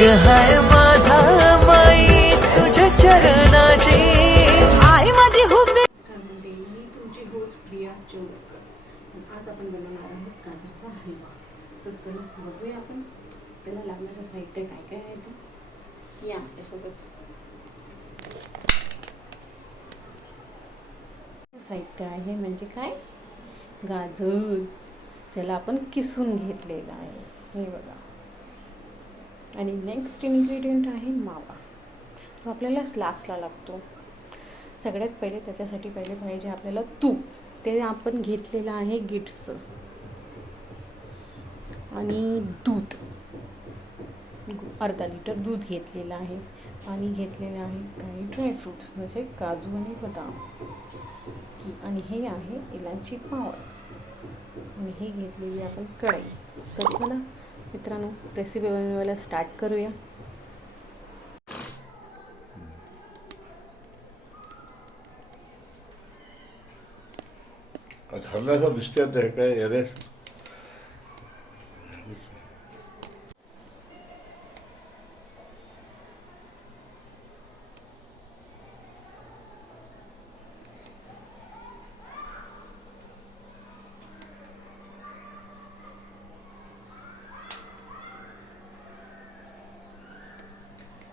ग हाय माझा माई तुझ्या चरणाची आई माझी हुबे. मी तुमची होस्ट प्रिया चोळकर. आज आपण बनवणार आहोत गाजरचा हलवा. तर चला बघूया आपण त्याला लागणारं साहित्य काय काय आहे ते. या माझ्यासोबत. साहित्य आहे म्हणजे काय, गाजर ज्याला आपण किसून घेतलेला आहे हे बघा. आणि नेक्स्ट इन्ग्रेडियंट आहे मावा, तो आपल्याला लास्टला लागतो. सगळ्यात पहिले त्याच्यासाठी पाहिजे आपल्याला तूप. ते आपण घेतलेलं आहे गिट्सचं. आणि दूध, अर्धा लिटर दूध घेतलेलं आहे. आणि घेतलेले आहे काही ड्रायफ्रूट्स म्हणजे काजू आणि बदाम. आणि हे आहे इलायची पावडर. आणि हे घेतलेली आपण कढई. तर चला मित्रांनो रेसिपी बनवायला स्टार्ट करूया. हल्ल्याचं दिसते ते काय अरे.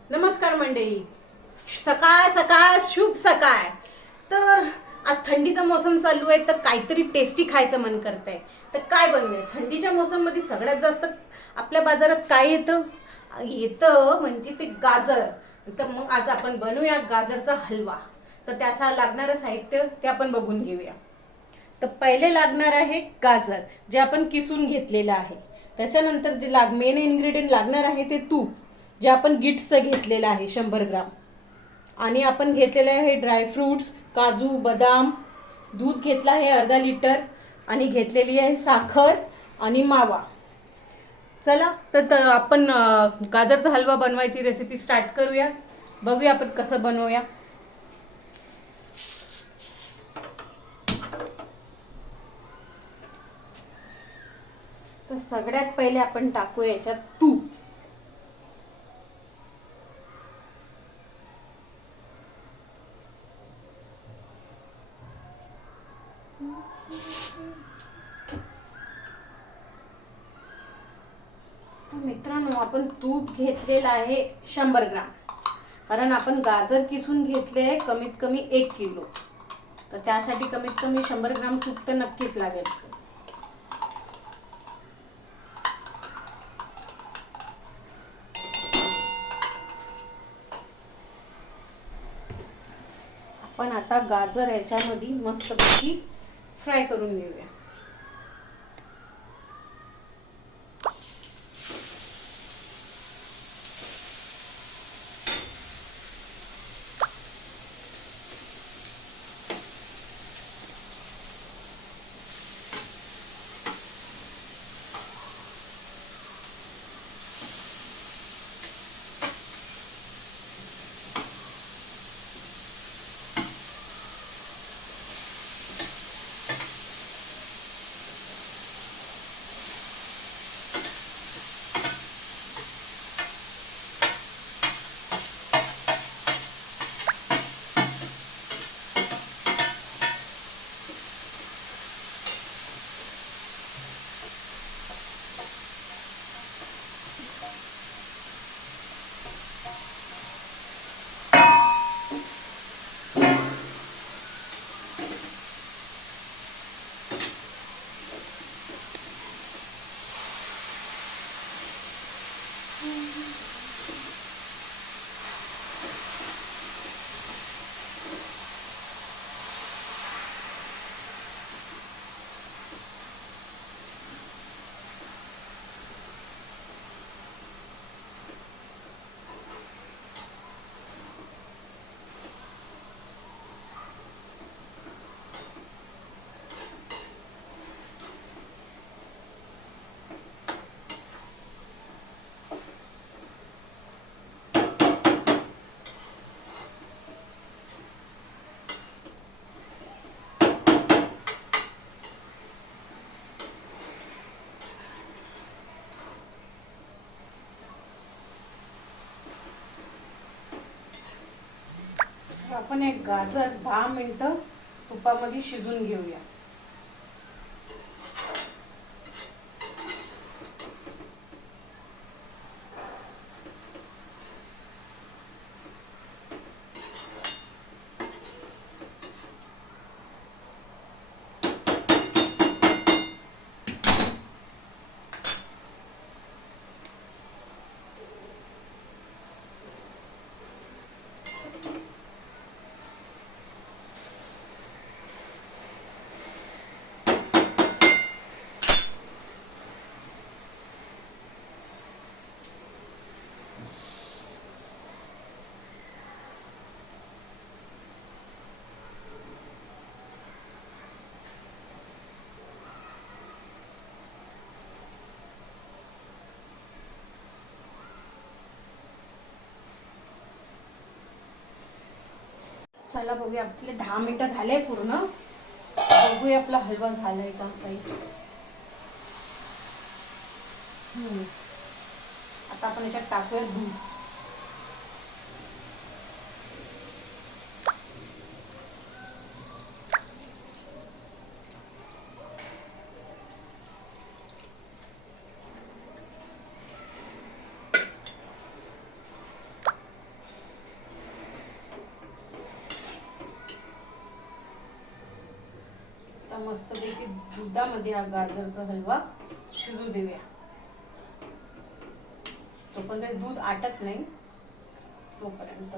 नमस्कार मंडळी, सकाळ सकाळ शुभ सकाळ. तर आज थंडीचा मोसम चालू आहे तर काहीतरी टेस्टी खायचं मन करतंय. तर काय बनवूया थंडीच्या मोसममध्ये. सगळ्यात जास्त आपल्या बाजारात काय येतं म्हणजे ते गाजर. तर मग आज आपण बनवूया गाजरचा हलवा. तर त्यासाठी लागणारं साहित्य ते आपण बघून घेऊया. तर पहिले लागणार आहे गाजर, जे आपण किसून घेतलेलं आहे. त्याच्यानंतर जे मेन इन्ग्रेडियंट लागणार आहे ते तूप, जे आपण गिट्सचं घेतलेलं आहे 100 ग्राम. आणि आपण घेतलेले आहे ड्रायफ्रूट्स, काजू बदाम. दूध घेतलं आहे अर्धा लिटर. आणि घेतलेली आहे साखर आणि मावा. चला तर आपण गाजरचा हलवा बनवायची रेसिपी स्टार्ट करूया. बघूया आपण कसं बनवूया. तर सगळ्यात पहिले आपण टाकूया याच्यात तूप. तर मित्रांनो आपण तूप घेतलेलं आहे 100 ग्राम. कारण आपण गाजर किसून घेतले आहे कमीत कमी 1 किलो. तर त्यासाठी कमीत कमी 100 ग्राम तूप तर नक्कीच लागेल. आपण आता गाजर याच्यामध्ये मस्तपैकी फ्राय करून घेऊया. आपण एक गाजर 10 मिनिटं तुपामध्ये शिजून घेऊया. चला बघूया, आपले 10 मिनिटं झाले पूर्ण. बघूया आपला हलवा झालाय का काही. आता आपण याच्यात टाकूया दूध. मस्तपैकी दुधामध्ये हा गाजरचा हलवा शिजू देऊया. तोपर्यंत दूध आटत नाही तोपर्यंत.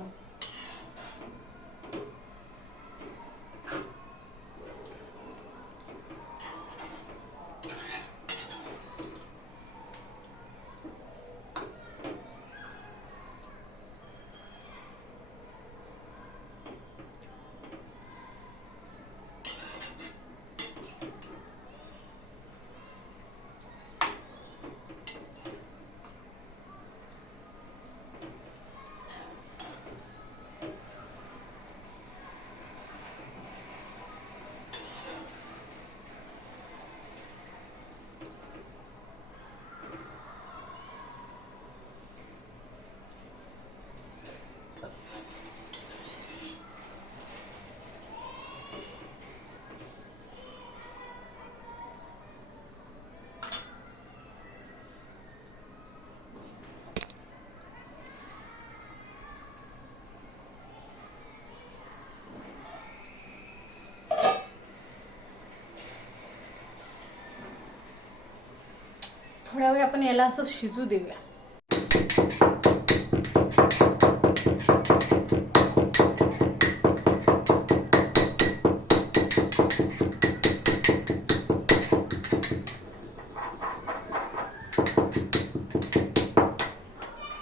थोडा वेळ आपण याला असं शिजू देऊया.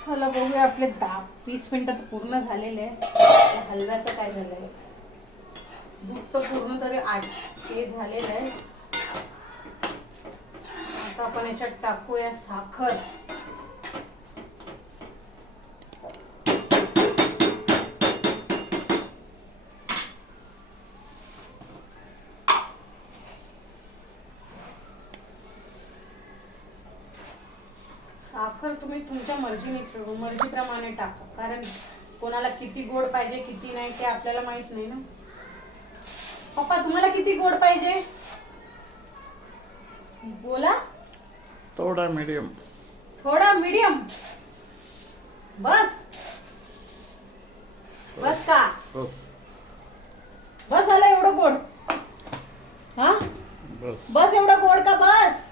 चला बघूया, आपले 10-20 मिनिटं पूर्ण झालेले आहे. हलव्याचं काय झालंय, दूध तर पूर्ण तरी 8 ते झालेलं आहे. आता आपण याच्यात टाकूया साखर. साखर तुम्ही तुमच्या मर्जीप्रमाणे टाका, कारण कोणाला किती गोड पाहिजे किती नाही ते आपल्याला माहित नाही ना. पप्पा तुम्हाला किती गोड पाहिजे बोला. थोडा मीडियम. थोडा मीडियम. बस बस का बस झालं एवढं गोड. हा बस एवढं गोड का बस.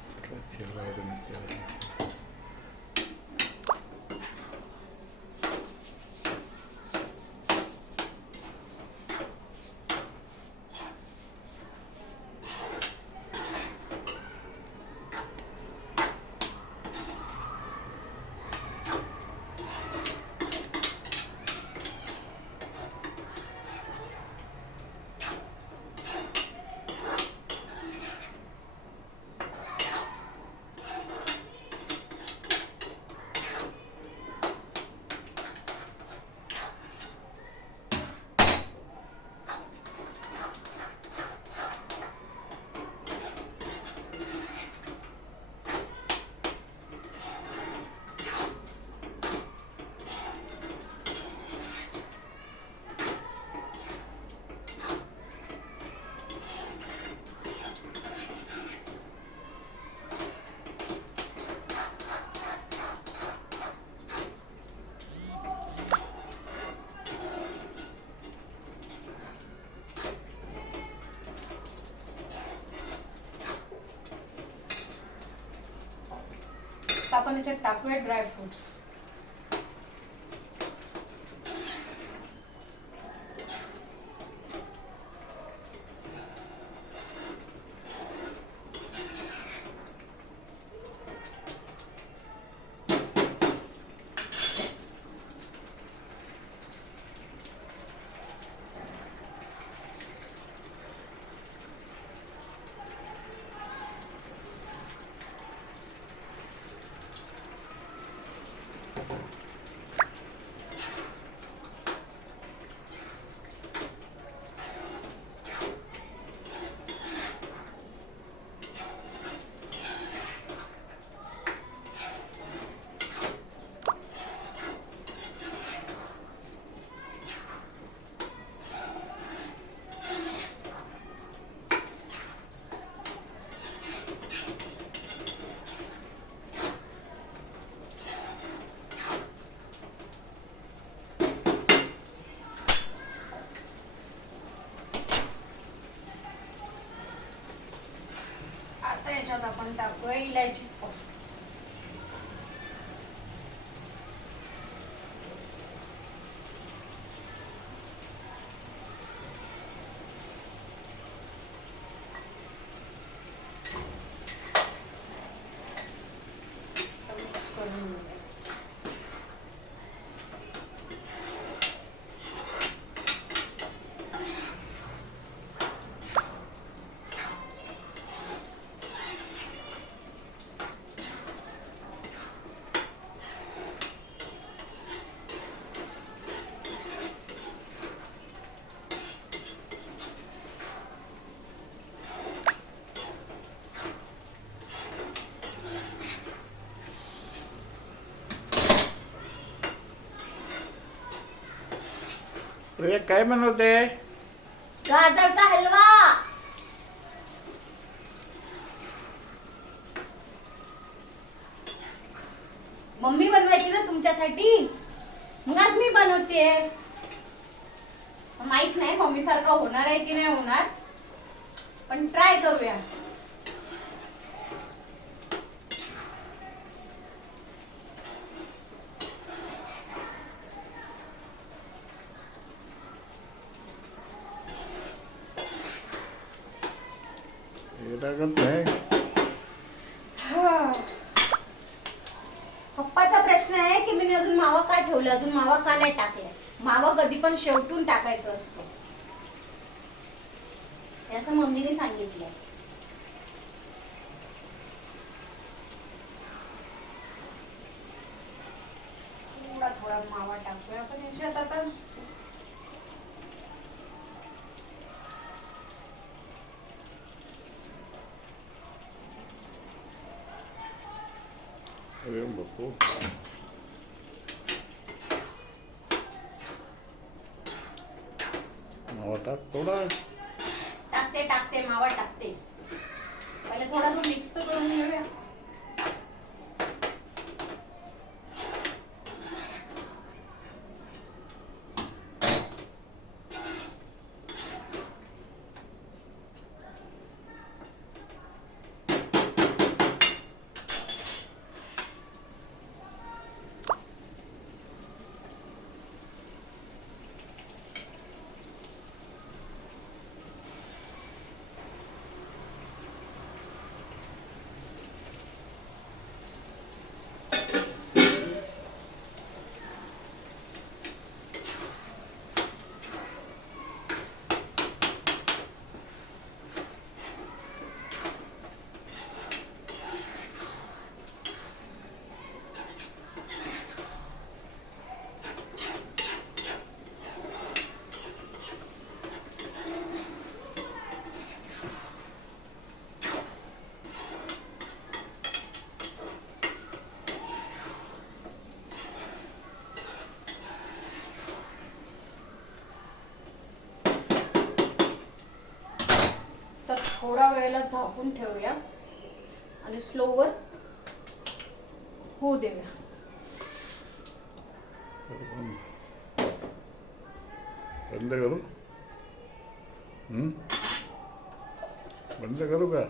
आता आपण याच्यात टाकूया ड्रायफ्रुट्स. आता याच्यात आपण टाकूया इलायची पावडर. मिक्स करून घेऊया. प्रिया काय बनवते? गाजरचा हलवा. मम्मी बनवायची ना तुमच्यासाठी, मग आज मी बनवते. माहित नाही मम्मी सारखा होणार आहे की नाही होणार, पण ट्राय करूया. हे टाकत नाही. पप्पाचा प्रश्न आहे की मी अजून मावा का ठेवला, अजून मावा का नाही टाकलाय. मावा कधी पण शेवटून टाकायचा असतो, हे असं मम्मीने सांगितलंय. थोडा थोडा मावा टाकूया आपण याच्यात आता. अरे बापू. मावा टाक थोडा. टाकते टाकते मावा टाकते. पहिले थोडा तो मिक्स तर करून घेऊया. तर थोडा वेळेला झाकून ठेवूया आणि स्लोवर होऊ देऊया. बंद करू. बंद करू का?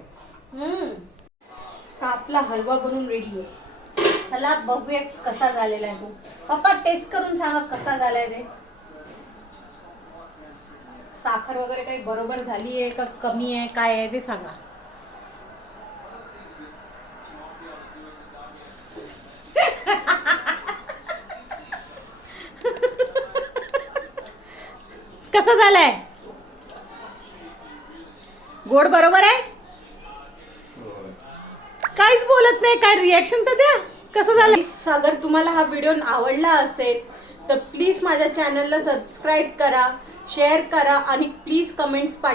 हा आपला हलवा बनून रेडी आहे. चला बघूया कसा झालेला आहे तो. पप्पा टेस्ट करून सांगा कसा झालाय ते. साखर वगैरे काही बरोबर झाली आहे का कमी आहे काय आहे ते सांगा. कसा झालाय? गोड बरोबर आहे? काहीच बोलत नाही, काय रिॲक्शन तर द्या. कसं झालं? अगर तुम्हाला हा व्हिडिओ आवडला असेल तर प्लीज माझ्या चॅनलला सबस्क्राईब करा, शेअर करा आणि प्लीज कमेंट्स करा.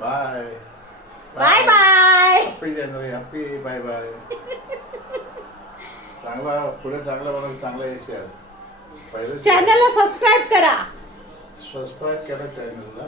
Bye bye bye. हॅपी जानेवारी, हॅपी बाय बाय. चांगला पुढे चांगला बनवून चांगला यश पहिले चॅनलला सबस्क्राईब करा. सबस्क्राईब केलं चॅनलला.